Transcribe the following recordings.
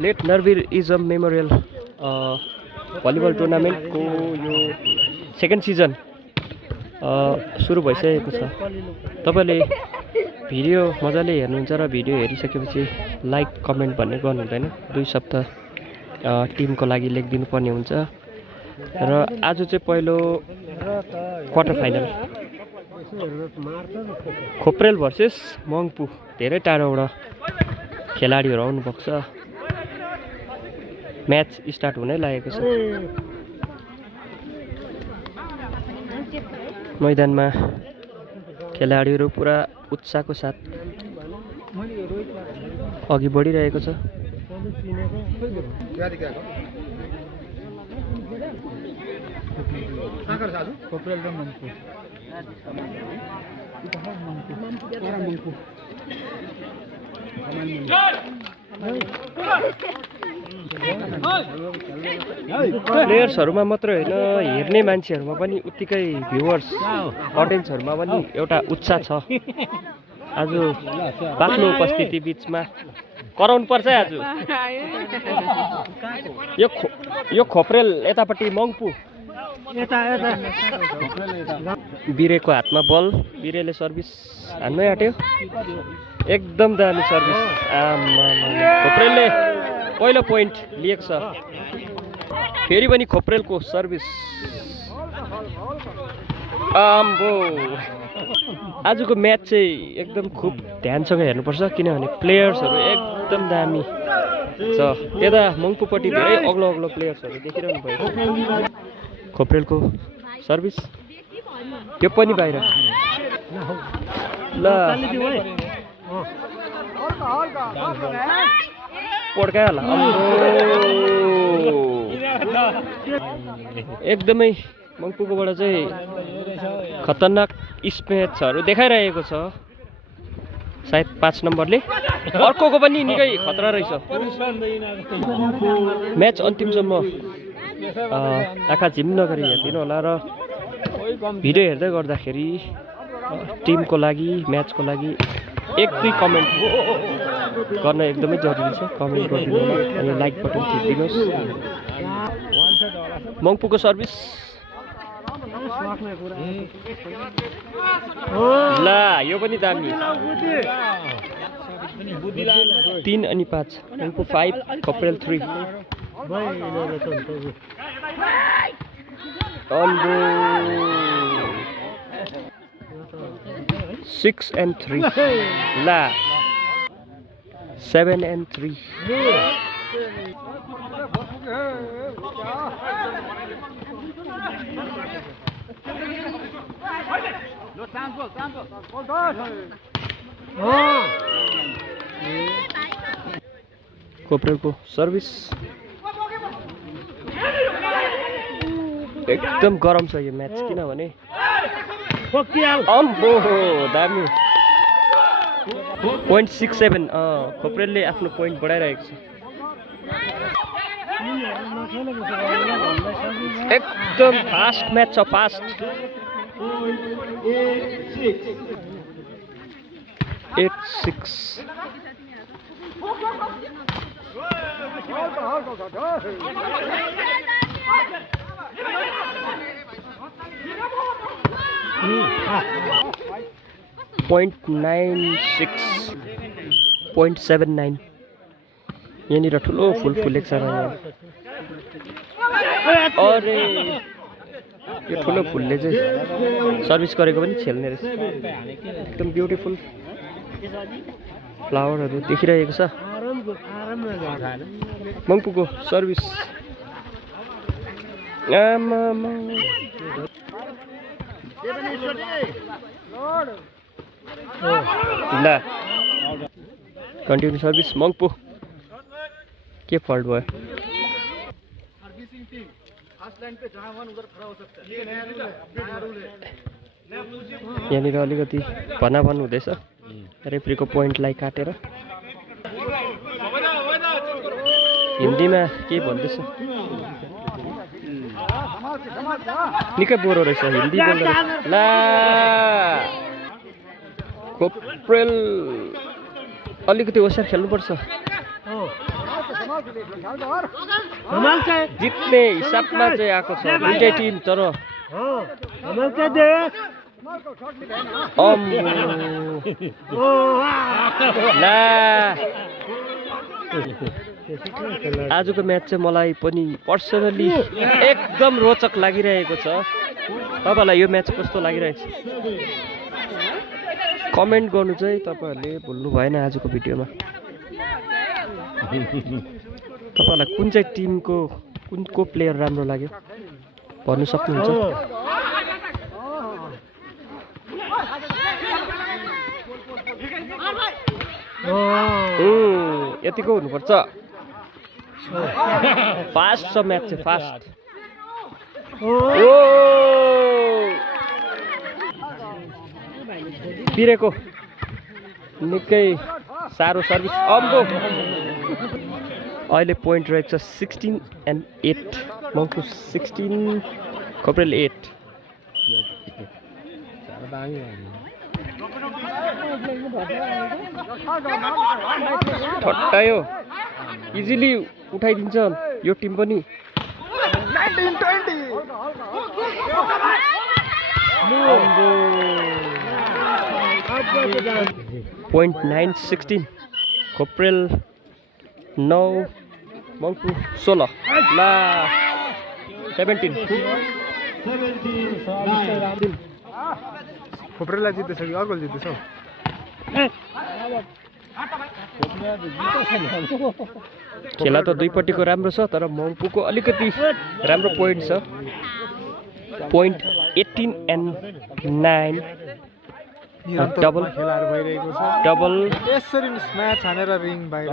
Late Narvir Ijam memorial volleyball टुर्नामेन्टको यो second season सुरु भइसकेको छ। तपाईँले भिडियो मजाले हेर्नुहुन्छ र भिडियो हेरिसकेपछि लाइक कमेन्ट भन्ने गर्नु हुँदैन। 2 सप्ताह टिमको लागि लेखिदिनु पर्ने हुन्छ र आज चाहिँ पहिलो क्वार्टर फाइनल खोप्रेल भर्सेस मङ्पू। धेरै टाढोबाट खेलाडीहरू आउनुभएको छ। म्याच स्टार्ट हुनै लागेको छ। मैदानमा खेलाडीहरू पुरा उत्साहको साथ अघि बढिरहेको छ। प्लेयर्सहरूमा मात्र होइन, हेर्ने मान्छेहरूमा पनि उत्तिकै भ्युवर्स अडियन्सहरूमा पनि एउटा उत्साह छ। आज बाक्लो उपस्थिति बिचमा कराउनु पर्छ आज। यो खोप्रेल यतापट्टि मङ्पू, बिरेको हातमा बल, बिरेले सर्भिस हान्नै आँट्यो। एकदम दामी सर्भिस। खोप्रेलले पहिलो पोइन्ट लिएको छ। फेरि पनि खोप्रेलको सर्भिस। आम्बो, आजको म्याच चाहिँ एकदम खुब ध्यानसँग हेर्नुपर्छ किनभने प्लेयर्सहरू एकदम दामी छ। यता मङ्पूपट्टि धेरै अग्लो अग्लो प्लेयर्सहरू देखिरहनु भएको। खोप्रेलको सर्भिस, त्यो पनि बाहिर। ल पड्कायो होला। एकदमै मङ्पूकोबाट चाहिँ खतरनाक स्म्याचहरू देखाइरहेको छ। सायद 5 नम्बरले। अर्कोको पनि निकै खतरा रहेछ। म्याच अन्तिमसम्म आँखा झिम नगरी हेरिदिनु होला र भिडियो हेर्दै गर्दाखेरि टिमको लागि, म्याचको लागि 1-2 कमेन्ट गर्न एकदमै जरुरी छ। कमेन्ट गरिदिनु होला अनि लाइक बटन थिचिदिनुहोस्। मङ्पूको सर्भिस। ला यो पनि दामी। 3 अनि 5। मङ्पू 5, खोप्रेल 3। 6 and 3. ला 7 and 3. खोप्रेलको सर्भिस एकदम गरम छ यो म्याच किनभने अम्बो दामी। 0.67। खोप्रेलले आफ्नो पोइन्ट बढाइरहेको छ। एकदम फास्ट म्याच छ, फास्ट। 8-6। .96, 0.79। यहाँनिर ठुलो फुल फुलेको छ र यहाँ। अरे यो ठुलो फुलले चाहिँ सर्भिस गरेको पनि छेल्ने रहेछ। एकदम ब्युटिफुल फ्लावरहरू देखिरहेको छ। मङ्पूको सर्भिस। ला कन्टिन्यू सर्भिस। मङ्पू के फल्ट भयो? यहाँनिर अलिकति भनाभन हुँदैछ रेफ्रीको पोइन्टलाई काटेर। हिन्दीमा के भन्दैछ? निकै बोरो रहेछ हिन्दी बोल्दा। ला खोप्रेल अलिकति होसियार खेल्नुपर्छ। जित्ने हिसाबमा चाहिँ आएको छ दुईटै टिम तर आजको म्याच चाहिँ मलाई पनि पर्सनली एकदम रोचक लागिरहेको छ। तपाईँलाई यो म्याच कस्तो लागिरहेको छ कमेन्ट गर्नु चाहिँ तपाईँहरूले भुल्नु भएन। आजको भिडियोमा तपाईँलाई कुन चाहिँ टिमको कुनको प्लेयर राम्रो लाग्यो भन्नु सक्नुहुन्छ। यतिको हुनुपर्छ। फास्ट छ म्याच चाहिँ फास्ट। पिरेको निकै साह्रो सर्भिस। अम्बो अहिले पोइन्ट रहेको छ 16-8 मङ्पु 16 खप्रेल 8। ठट्टायो इजिली उठाइदिन्छ यो टिम पनि। पोइन्ट 9-16 खप्रेल 9 मङ्पु 16 ला 17 खोप्रेला जित्दैछ कि अर्को जित्दैछ? खेला त दुईपट्टिको राम्रो छ तर मङ्पुको अलिकति राम्रो पोइन्ट छ। पोइन्ट 18-9 डबल खेलाहरू भइरहेको छ। डबल यसरी म्याच हानेर रिङ बाहिर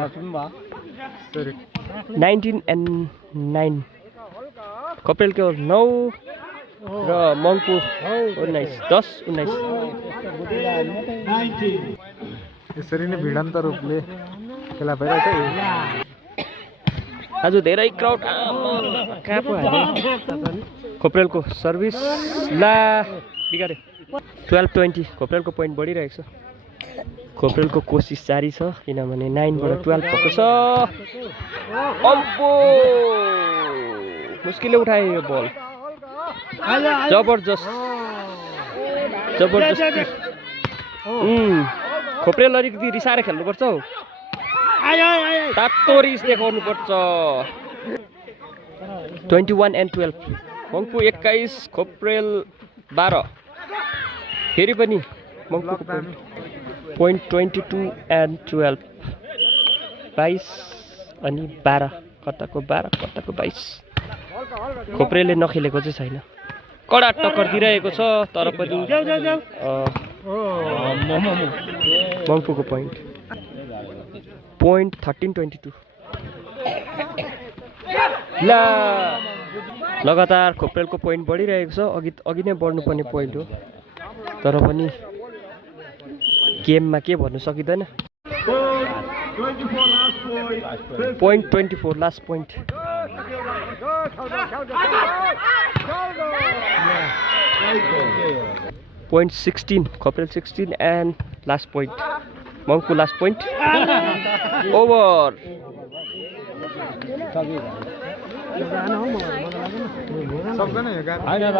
19-9 कपिलको 9 र मङ्पु 10-19। यसरी नै भिडन्त रूपले खेला भइरहेछ। आज धेरै क्राउड कहाँ पो हाल्यो। खोप्रेलको सर्भिस ला बिगाऱ्यो। 12-20 खोप्रेलको पोइन्ट बढिरहेको छ। खोप्रेलको कोसिस जारी छ किनभने 9बाट 12 भएको छ। अम्बो मुस्किलले उठायो यो बल। जबरजस्त खोप्रेल अलिकति रिसाएर खेल्नुपर्छ हौ। तातो रिस देखाउनुपर्छ। 21-12 मङ्पु 21 खोप्रेल 12। फेरि पनि मङ्पुको पोइन्ट 22-12 22 अनि 12 कताको 12 कताको 22। खोप्रेलले नखेलेको चाहिँ छैन। कडा टक्कर दिइरहेको छ तर पनि मङ्पुको पोइन्ट 13-22 ला लगातार खोप्रेलको पोइन्ट बढिरहेको छ। अघि नै बढ्नुपर्ने पोइन्ट हो तर पनि गेममा के भन्नु सकिँदैन। Point 24 last point. Point 16 Khaprel 16 and last point Mangpu last point over.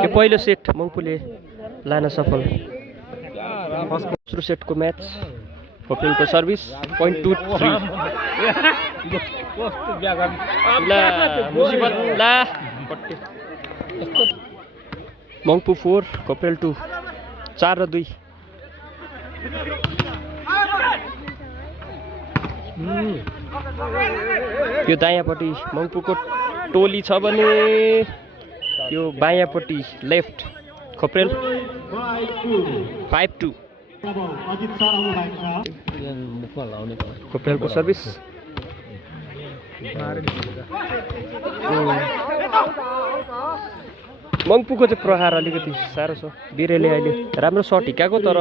यो पहिलो सेट मङ्पुले लान सफल। दोस्रो सेटको म्याच खोप्रेलको सर्भिस पोइन्ट 2-3 मङ्पु 4 खोप्रेल 2 4 र 2। यो दायाँपट्टि मङ्पुको टोली छ भने यो बायाँपट्टि लेफ्ट खोप्रेल 5-2 खोप्रेलको सर्भिस। मङ्पुको चाहिँ प्रहार अलिकति साह्रो छ। बिरेले अहिले राम्रो सट हिँडाएको तर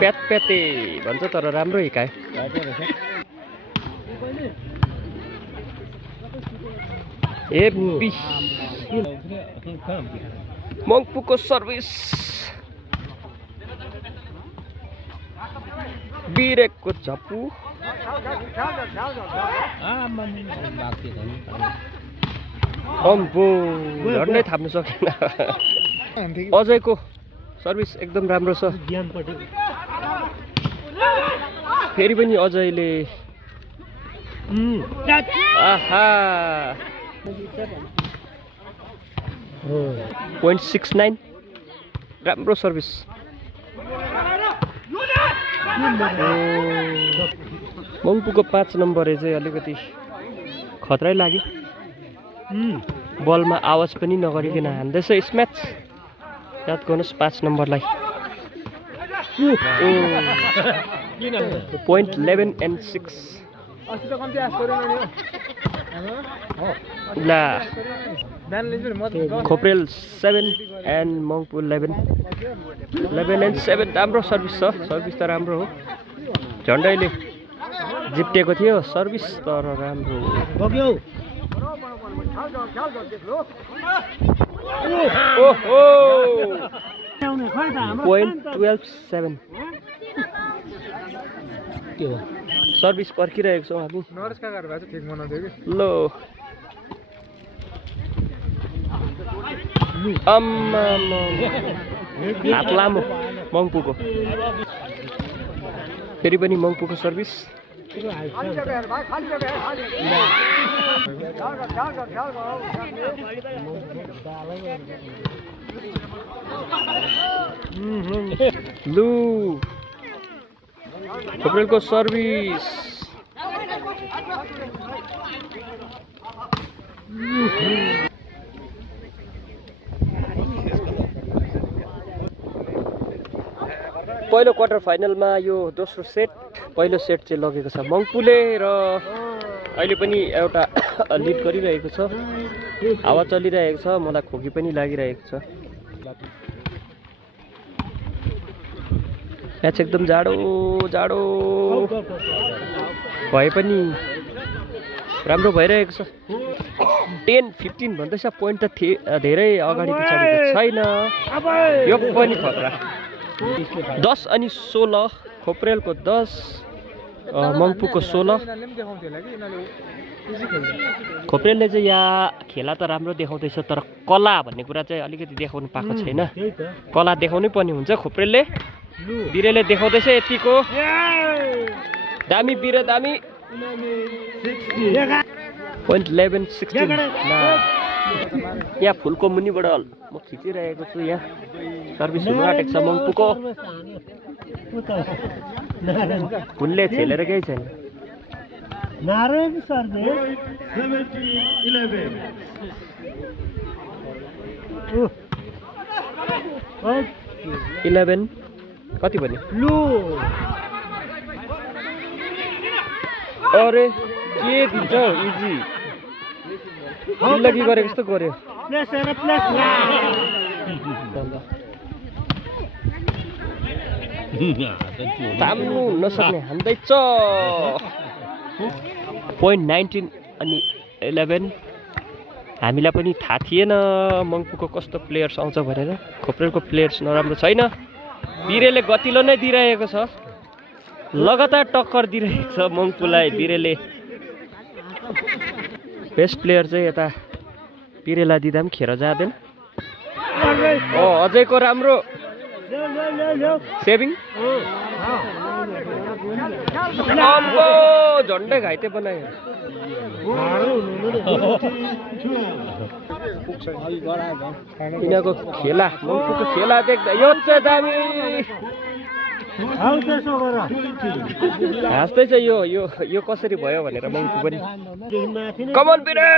प्यात प्याते भन्छ तर राम्रो हिकायो। हेभी मङ्पुको सर्भिस बिरेकको झप्पु अम्बो झन्डै थाप्नु सकेन अजयको सर्भिस एकदम राम्रो छ फेरि पनि अजयले आहा 0.69 राम्रो सर्भिस मङ्पुको 5 नम्बरे चाहिँ अलिकति खतरै लाग्यो बलमा आवाज पनि नगरिकन हान्दैछ स्म्याच याद गर्नुहोस् 5 नम्बरलाई 0.11 and 6 ला खोप्रेल 7 and मङ्पु 11 and 7 राम्रो सर्भिस छ सर्भिस त राम्रो हो झन्डैले जित्तेको थियो सर्भिस तर राम्रो ओहो 0.127 सर्भिस पर्खिरहेको छौँ हामी लो हात लामो मङ्पुको फेरि पनि मङ्पुको सर्भिस लु खोप्रेलको सर्भिस पहिलो क्वार्टर फाइनलमा यो दोस्रो सेट पहिलो सेट चाहिँ लगेको छ मङ्पुले र अहिले पनि एउटा लिड गरिरहेको छ हावा चलिरहेको छ मलाई खोकी पनि लागिरहेको छ म्याच एकदम जाडो भए पनि राम्रो भइरहेको छ 10-15 भन्दैछ पोइन्ट त धेरै अगाडि पछाडिको छैन यो पनि खतरा 10 अनि 16 खोप्रेलको 10 मङ्पुको 16 खोप्रेलले चाहिँ यहाँ खेला त राम्रो देखाउँदैछ तर कला भन्ने कुरा चाहिँ अलिकति देखाउनु पाएको छैन कला देखाउनै पर्ने हुन्छ खोप्रेलले बिरेले देखाउँदैछ यतिको दामी बिरे दामी 0.11-16 यहाँ फुलको मुनिबाट म खिचिरहेको छु यहाँ सर्भिस हुनु आँटेको छ मङ्पुको फुलले छेलेर केही छैन 11 कति भन्यो अरे के दिन्छ इजी लगी गरेको जस्तो गर्यो ताम्नु नसक्ने हान्दैछ 0.19 अनि 11 हामीलाई पनि थाहा थिएन मङ्पुको कस्तो प्लेयर्स आउँछ भनेर खोप्रेलको प्लेयर्स नराम्रो छैन बिरेले गतिलो नै दिइरहेको छ लगातार टक्कर दिइरहेको छ मङ्पुलाई बिरेले बेस्ट प्लेयर चाहिँ यता बिरेलाई दिँदा पनि खेर जाँदैन अजयको राम्रो सेभिङ झन्डै घाइते बनायो यिनीहरूको खेला मङ्पुको खेला देख्दा यो चाहिँ दामी हाँस्दैछ यो कसरी भयो भनेर मङ्पु पनि कमन बिरे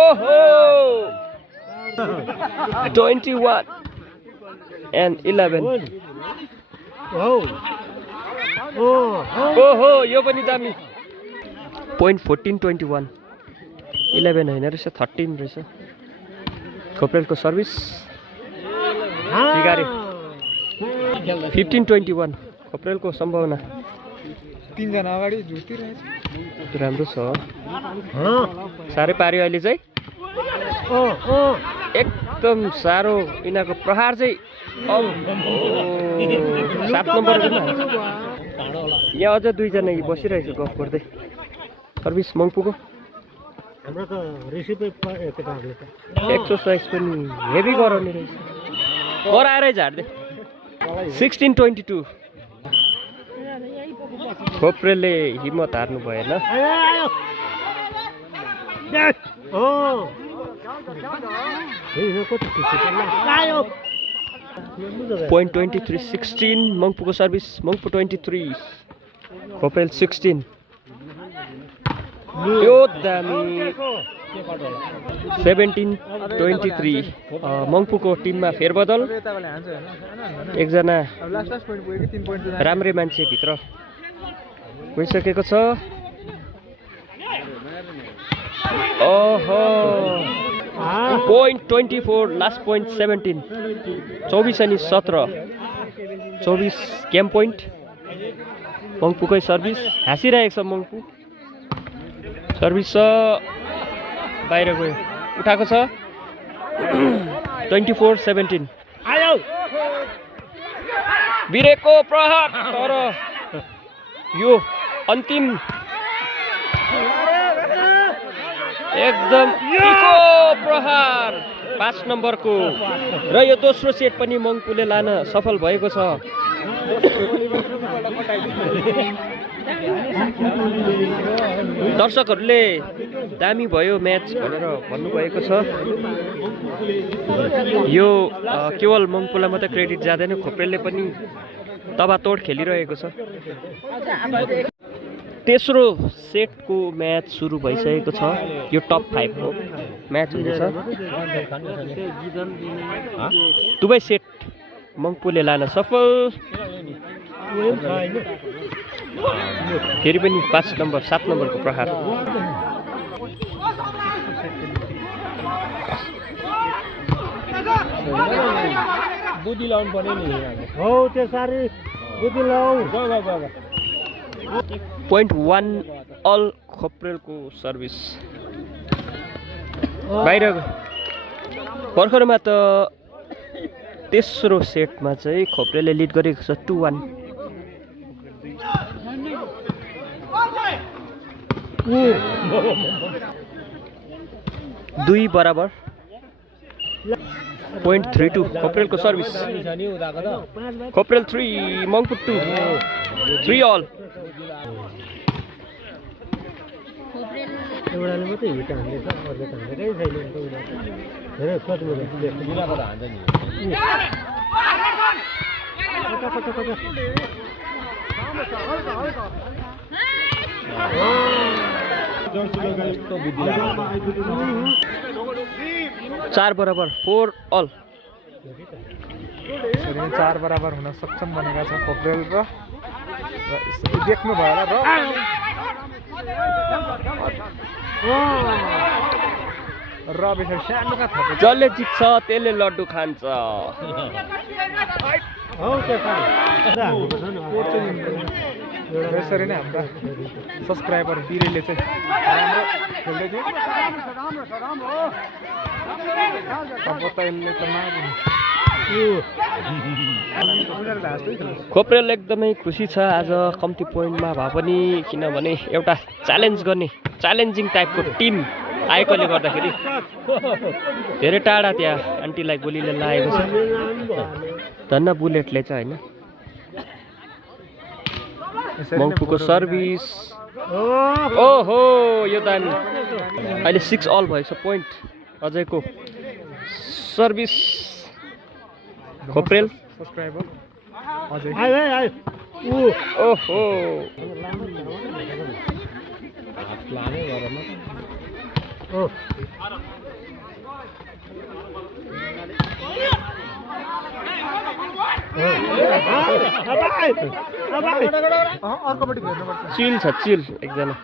ओहो 21 and 11 ओहो यो पनि दामी 0.14-21 11 होइन रहेछ 13 रहेछ खोप्रेलको सर्भिस बिगारे 15-21 खोप्रेलको सम्भावना तीनजना अगाडि झुटिरहेछ राम्रो छ साह्रै पार्यो अहिले चाहिँ एकदम साह्रो यिनीहरूको प्रहार चाहिँ 7 नम्बर यहाँ अझ दुईजना बसिरहेछ गफ गर्दै सर्भिस मङ्पुको एक्सर्साइज पनि हेभी गराउने रहेछ गराएरै झार्दै 16-22 खोप्रेलले हिम्मत हार्नु भएन Point 23-16 मङ्पुको सर्भिस मङ्पु 23 खोप्रेल 16 यो दामी 17-23 मङ्पुको टिममा फेरबदल एकजना राम्रै मान्छे भित्र गइसकेको छ ओहो Point 24 लास्ट पोइन्ट 17 24 अनि 17 24 गेम पोइन्ट मङ्पुकै सर्भिस हाँसिरहेको छ मङ्पु सर्भिस छ बाहिर गयो उठाएको छ 24-17 बिरेको प्रहार तर यो अन्तिम एकदम तिखो प्रहार 5 नम्बरको र यो दोस्रो सेट पनि मङ्पुले लान सफल भएको छ दर्शकहरूले दामी भयो म्याच भनेर भन्नुभएको छ यो केवल मङ्पुलाई मात्रै क्रेडिट जाँदैन खोप्रेलले पनि तबातोड खेलिरहेको छ तेस्रो सेटको म्याच सुरु भइसकेको छ यो टप 5 को म्याच हुँदैछ दुवै सेट मङ्पुले लान सफल फेरि पनि 5 नम्बर 7 नम्बरको प्रहार बुद्धि लाउनु पर्यो नि हो त्यसरी बुद्धि लाउ Point 1 अल खोप्रेलको सर्भिस बाहिर भर्खरमा त तेस्रो सेटमा चाहिँ खोप्रेलले लिड गरेको छ 2-1 दुई बराबर Point 3-2 खोप्रेलको सर्भिस खोप्रेल 3 मङ्पु 2 3 अल एउटाले मात्रै हिट हान्दैछ अर्को त हान्दैकै छैन धेरै कति मिलाएर हान्छ नि चार बराबर 4 अल 4 बराबर हुन सक्षम बनेका छ खोप्रेल र देख्नु भएर र बिस्तारै सानोका थपे जसले जित्छ त्यसले लड्डु खान्छ यसरी नै हाम्रा सब्सक्राइबर बिरेले चाहिँ राम्रो खेल्दै थियो खोप्रेल एकदमै खुसी छ आज कम्ती पोइन्टमा भए पनि किनभने एउटा च्यालेन्जिङ टाइपको टिम आएकोले गर्दाखेरि धेरै टाढा त्यहाँ आन्टीलाई गोलीले लागेको छ धन्न बुलेटले चाहिँ होइन मङ्पुको सर्भिस ओहो यो दामी अहिले 6 अल भएको छ पोइन्ट अजयको सर्भिस खोप्रेल सब्सक्राइबर अझै ओहो अर्कोपट्टि हेर्नुपर्छ चिल छ चिल एकजना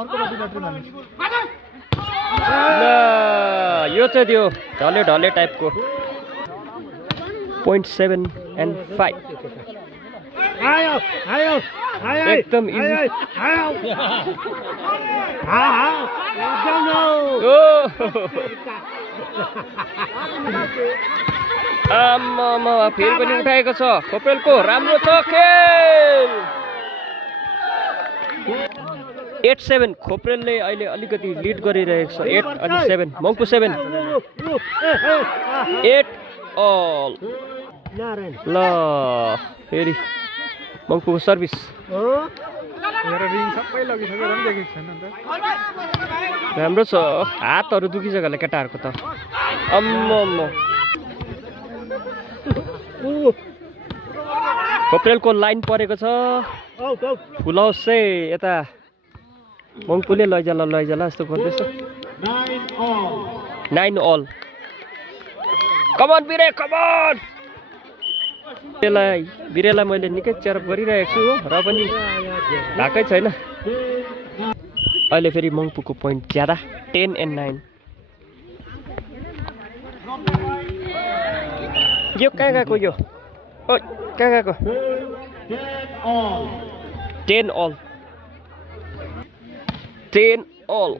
अर्कोपट्टि ब्याट्री मान्नु ल यो चाहिँ त्यो ढले टाइपको Point 7 and 5 एकदम इजी आम्मा फेरि पनि उठाएको छ खोप्रेलको राम्रो छ खेल 8-7 खोप्रेलले अहिले अलिकति लिड गरिरहेको छ 8 अनि 7 मङ्पु 7 8 अल ल फेरि मङ्पुको सर्भिस मेरो रिङ सबै लगिसक्यो पनि देखेको छैन नि त राम्रो छ हातहरू दुखिसक्यो होला केटाहरूको त अम्म खोप्रेलको लाइन परेको छ फुलाउस चाहिँ यता मङ्पुले लैजाला जस्तो गर्दैछ 9 अल कमन बिरे कमन बिरेलाई मैले निकै चेयरअप गरिरहेको छु हो र पनि भएकै छैन अहिले फेरि मङ्पुको पोइन्ट ज्यादा 10 and 9 यो कहाँ गएको यो ओ कहाँ गएको 10 अल 10 अल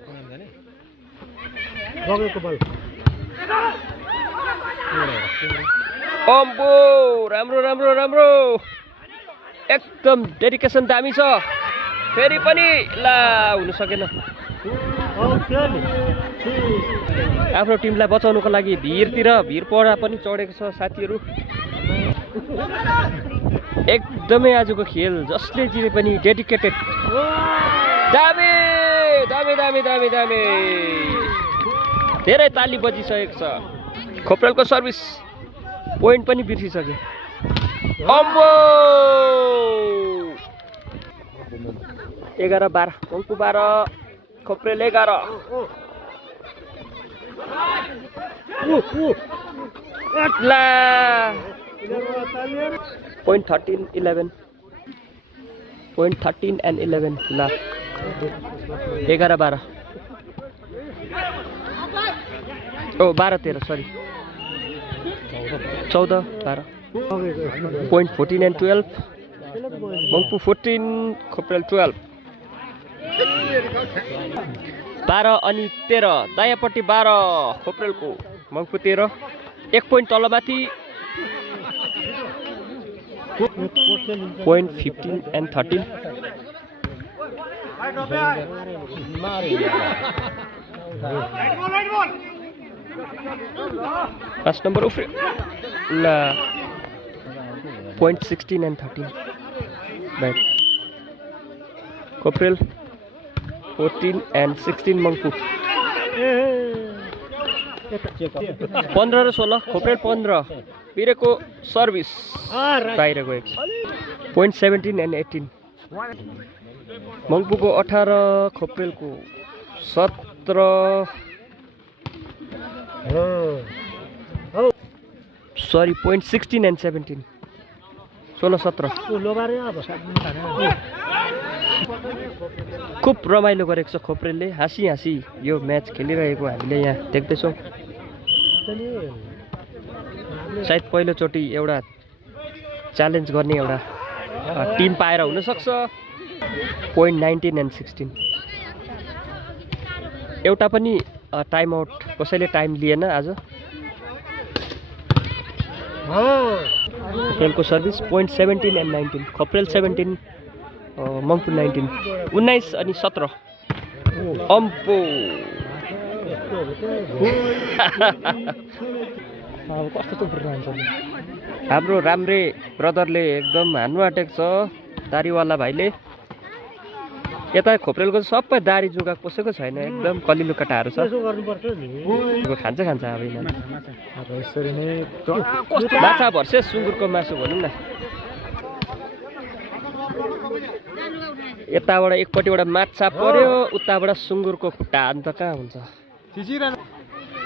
अम्बो राम्रो एकदम डेडिकेसन दामी छ फेरि पनि ला हुन सकेन आफ्नो टिमलाई बचाउनुको लागि भिर परा पनि चढेको छ साथीहरू एकदमै आजको खेल जसले जिते पनि डेडिकेटेड दामी धेरै ताली बजिसकेको छ खोप्रेलको सर्भिस पोइन्ट पनि बिर्सिसक्यो अम्बो 11-12 मङ्पु 12 खोप्रेल 11 ला पोइन्ट 13-11 पोइन्ट 13 and 11 ला 11-12 ओ 12-13 सरी 14-12 पोइन्ट 14 and 12 मङ्पु 14 खोप्रेल 12 12 अनि 13 दायाँपट्टि 12 खोप्रेलको मङ्पु 13 1 पोइन्ट तलमाथि पोइन्ट 15 and 13 पास नम्बर उफ्रे ल point 16 and 13 back Khoprel 14 and 16 Mangpu 15 र 16 खोप्रेल 15 बिरेको सर्भिस बाहिर गएको छ point 17 and 18 मङ्पुको 18 खोप्रेलको 17 sorry point 16 and 17 16-17 खुब रमाइलो गरेको छ खोप्रेलले हाँसी यो म्याच खेलिरहेको हामीले यहाँ देख्दैछौँ सायद पहिलोचोटि एउटा च्यालेन्ज गर्ने एउटा टिम पाएर हुनसक्छ पोइन्ट 19 and 16 एउटा पनि टाइम आउट कसैले टाइम लिएन आज खोप्रेलको सर्भिस पोइन्ट 17 and 19 खोप्रेल 17 मङ्पु 19 19 अनि 17 अम्पो कस्तो थुप्रो रहन्छ हाम्रो राम्रे ब्रदरले एकदम हान्नु आँटेको छ दारीवाला भाइले यता खोप्रेलको सबै दारी जुगा कसैको छैन एकदम कलिलो केटाहरू छ खान्छ अब यसरी नै माछा भर्सेस सुँगुरको मासु भनौँ न यताबाट एकपट्टिबाट माछा पर्यो उताबाट सुँगुरको खुट्टा अन्त कहाँ हुन्छ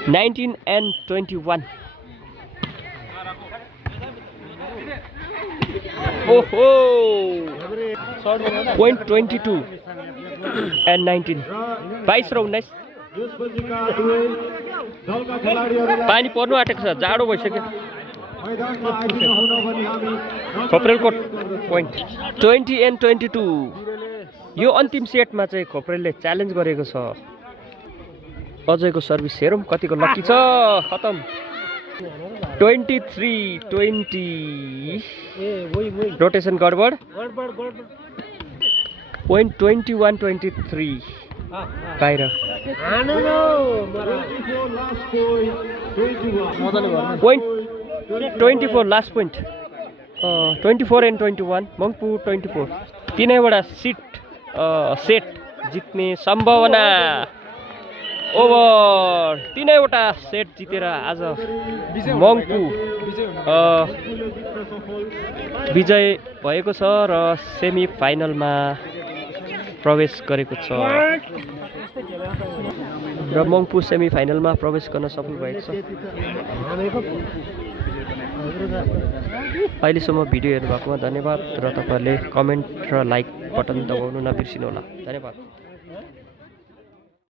19 and 21 ओहो पोइन्ट 22 and 19 22 र 19 पानी पर्नु आँटेको छ जाडो भइसक्यो खोप्रेलको पोइन्ट 20-22। यो अन्तिम सेटमा चाहिँ खोप्रेलले च्यालेन्ज गरेको छ। अजयको सर्भिस हेरौँ कतिको लक्की छ। खतम 23-20। रोटेसन गडबड। पोइन्ट 21-23 बाहिर। Point 24 last point. 24-21 मङ्पू 24। तिनैवटा सेट जित्ने सम्भावना। ओभर तिनैवटा सेट जितेर आज मङ्पू विजय भएको छ र सेमी फाइनलमा प्रवेश गरेको छ र मङ्पू सेमी फाइनलमा प्रवेश गर्न सफल भएको छ। अहिलेसम्म भिडियो हेर्नुभएकोमा धन्यवाद र तपाईँहरूले कमेन्ट र लाइक बटन दबाउनु नबिर्सिनुहोला। धन्यवाद।